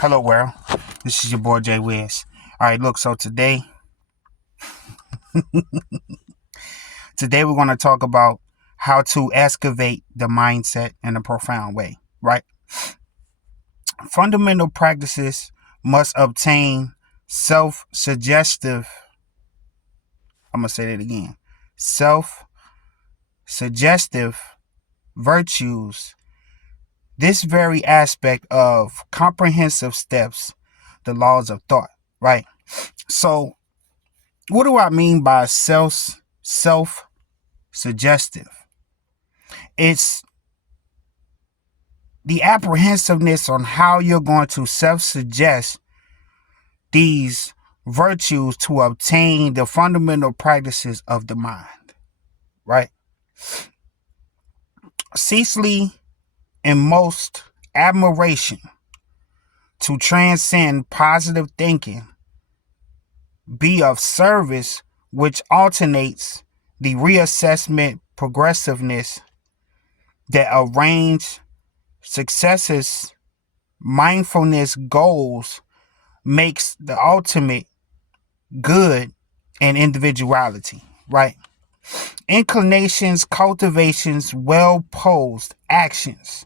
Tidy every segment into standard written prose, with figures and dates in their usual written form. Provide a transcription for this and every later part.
Hello world, this is your boy Jay Wiz. Alright, look, so today we're going to talk about how to excavate the mindset in a profound way, right? Fundamental practices must obtain self-suggestive, I'm going to say that again, self-suggestive virtues. This very aspect of comprehensive steps, the laws of thought, right? So what do I mean by self-suggestive? It's the apprehensiveness on how you're going to self-suggest these virtues to obtain the fundamental practices of the mind, right? Ceaselessly in most admiration to transcend positive thinking, be of service, which alternates the reassessment progressiveness that arrange successes, mindfulness goals makes the ultimate good and individuality, right? Inclinations, cultivations, well-posed actions.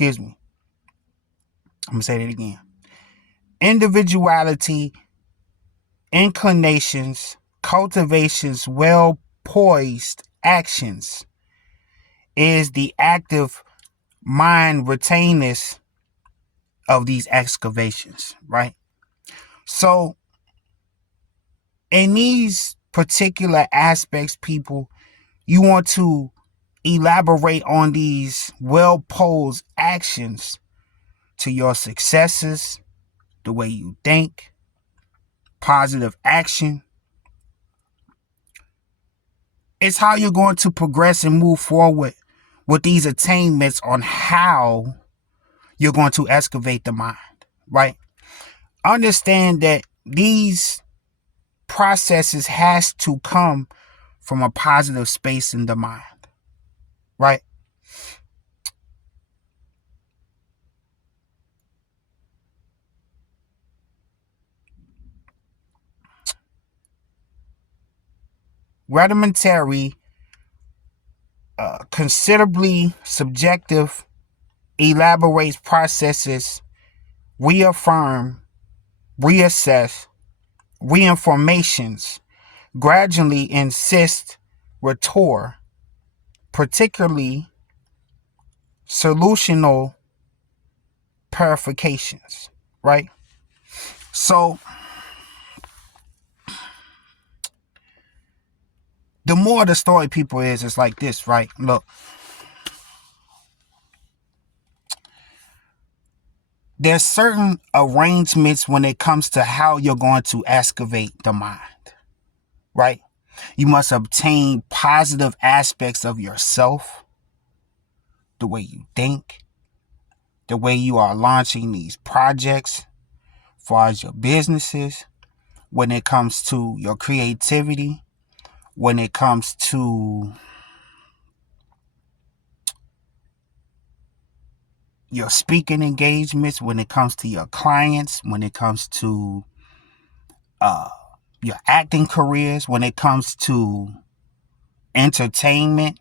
I'm going to say that again. Individuality, inclinations, cultivations, well-poised actions is the active mind retainers of these excavations, right? So in these particular aspects, people, you want to elaborate on these well-posed actions to your successes, the way you think, positive action. It's how you're going to progress and move forward with these attainments on how you're going to excavate the mind, right? Understand that these processes has to come from a positive space in the mind, right? Rudimentary, considerably subjective, elaborates processes, reaffirm, reassess, reinformations, gradually insist, retour, particularly solutional purifications, right? So the more the story, people, is it's like this, right? Look, there's certain arrangements when it comes to how you're going to excavate the mind, right? You must obtain positive aspects of yourself, the way you think, the way you are launching these projects, as far as your businesses, when it comes to your creativity, when it comes to your speaking engagements, when it comes to your clients, when it comes to your acting careers, when it comes to entertainment.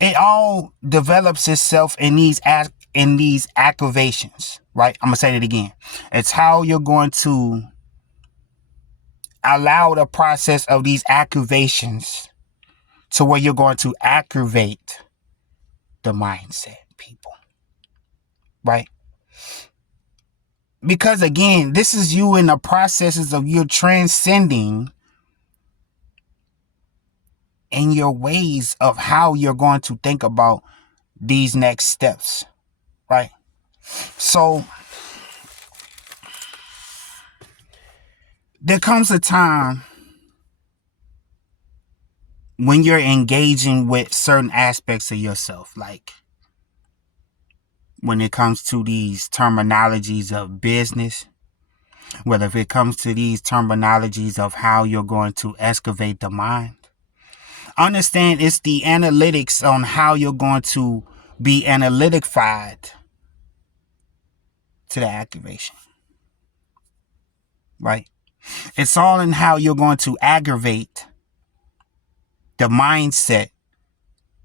It all develops itself in these activations, right? I'm gonna say it again. It's how you're going to allow the process of these activations to where you're going to activate the mindset, people, right? Because again, this is you in the processes of you transcending in your ways of how you're going to think about these next steps, right? So there comes a time when you're engaging with certain aspects of yourself, like when it comes to these terminologies of business, whether if it comes to these terminologies of how you're going to excavate the mind. Understand it's the analytics on how you're going to be analytified to the activation, right? It's all in how you're going to aggravate the mindset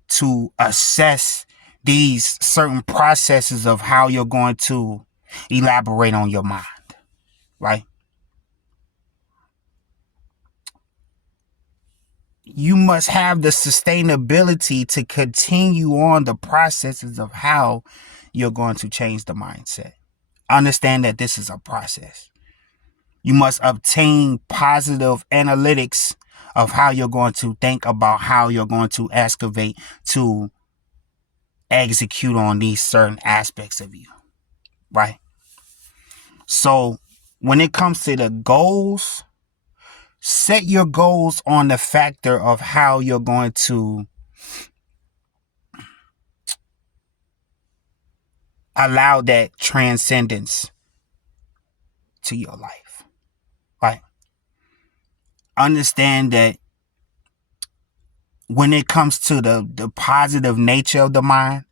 to assess these certain processes of how you're going to elaborate on your mind, right? You must have the sustainability to continue on the processes of how you're going to change the mindset. Understand that this is a process. You must obtain positive analytics of how you're going to think about how you're going to excavate to execute on these certain aspects of you, right? So when it comes to the goals, set your goals on the factor of how you're going to allow that transcendence to your life, right? Understand that when it comes to the positive nature of the mind,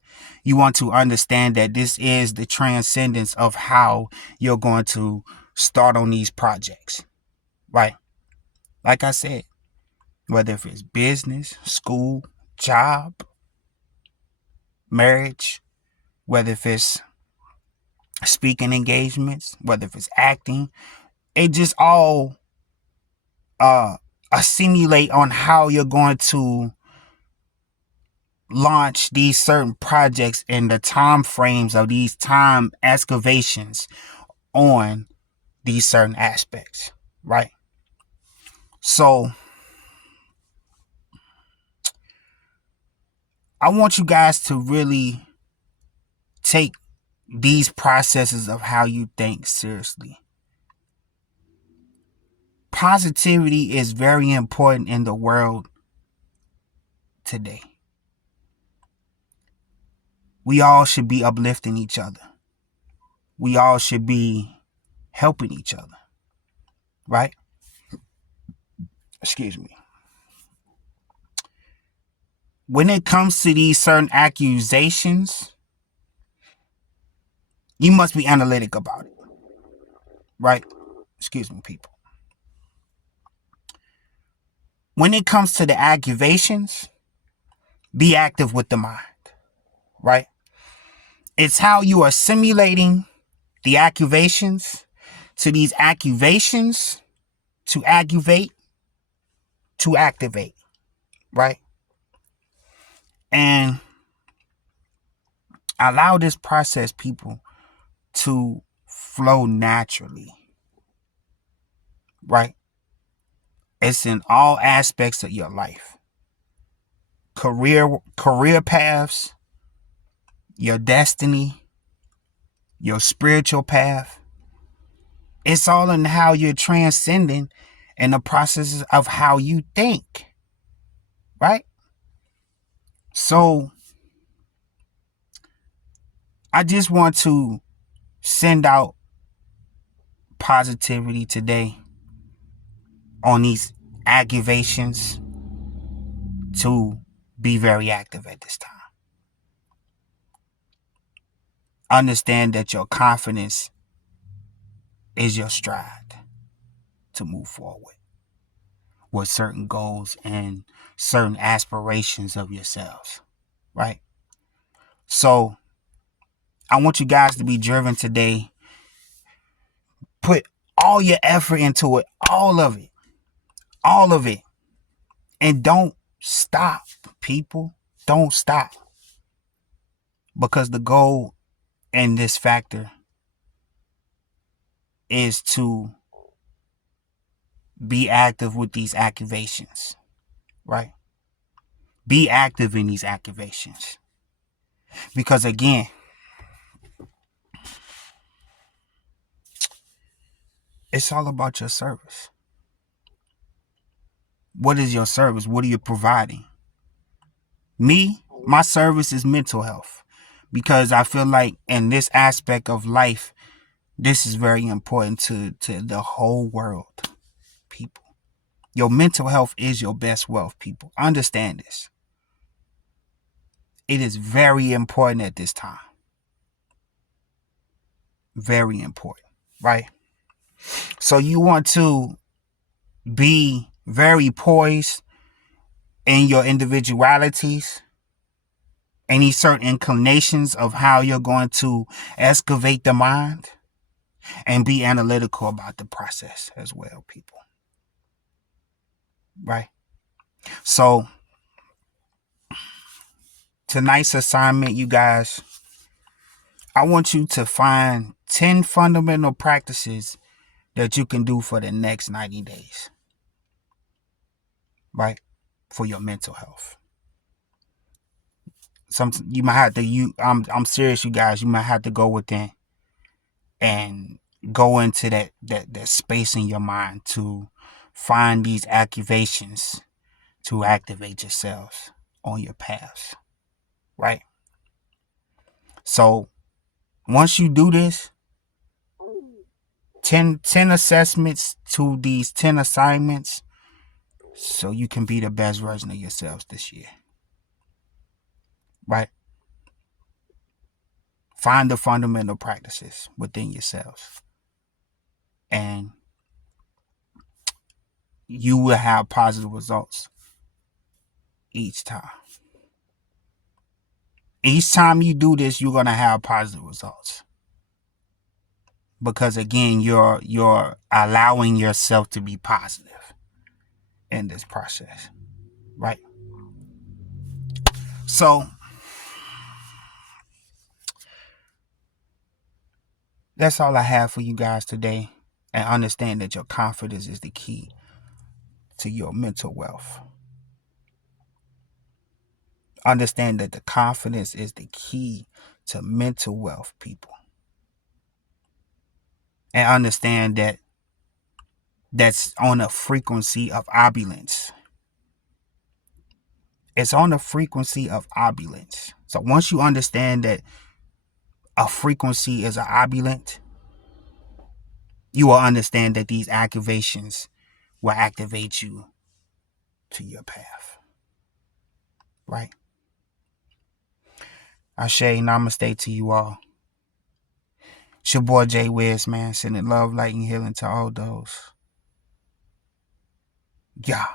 you want to understand that this is the transcendence of how you're going to start on these projects, right? Like I said, whether if it's business, school, job, marriage, whether if it's speaking engagements, whether if it's acting, it just all assimilate on how you're going to launch these certain projects and the time frames of these time excavations on these certain aspects, right? So I want you guys to really take these processes of how you think seriously. Positivity is very important in the world today. We all should be uplifting each other. We all should be helping each other, right? Excuse me. When it comes to these certain accusations, you must be analytic about it, right? Excuse me, people. When it comes to the accusations, be active with the mind, right? It's how you are simulating the accusations to these accusations to activate, right? And allow this process, people, to flow naturally, right? It's in all aspects of your life. Career paths, your destiny, your spiritual path. It's all in how you're transcending and the processes of how you think, right? So I just want to send out positivity today on these activations to be very active at this time. Understand that your confidence is your stride to move forward with certain goals and certain aspirations of yourselves, right? So I want you guys to be driven today. Put all your effort into it, all of it. And don't stop, people. Don't stop. Because the goal in this factor is to be active with these activations, right? Be active in these activations. Because again, it's all about your service. What is your service? What are you providing? Me, my service is mental health. Because I feel like in this aspect of life, this is very important to the whole world, people. Your mental health is your best wealth, people. Understand this. It is very important at this time. Very important, right? So you want to be very poised in your individualities, any certain inclinations of how you're going to excavate the mind, and be analytical about the process as well, people. Right? So tonight's assignment, you guys, I want you to find 10 fundamental practices that you can do for the next 90 days. Right? For your mental health. You might have to I'm serious, you guys, you might have to go within and go into that space in your mind to find these activations to activate yourselves on your paths. Right? So once you do this, 10 assessments to these 10 assignments, so you can be the best version of yourselves this year. Right? Find the fundamental practices within yourselves, and you will have positive results each time. Each time you do this, you're going to have positive results. Because again, you're allowing yourself to be positive in this process. Right? So that's all I have for you guys today. And understand that your confidence is the key to your mental wealth. Understand that the confidence is the key to mental wealth, people. And understand that that's on a frequency of opulence. It's on the frequency of opulence. So once you understand that a frequency is an opulent, you will understand that these activations will activate you to your path. Right? Ashe, namaste to you all. It's your boy Jay Wiz, man. Sending love, light, and healing to all those. Yeah.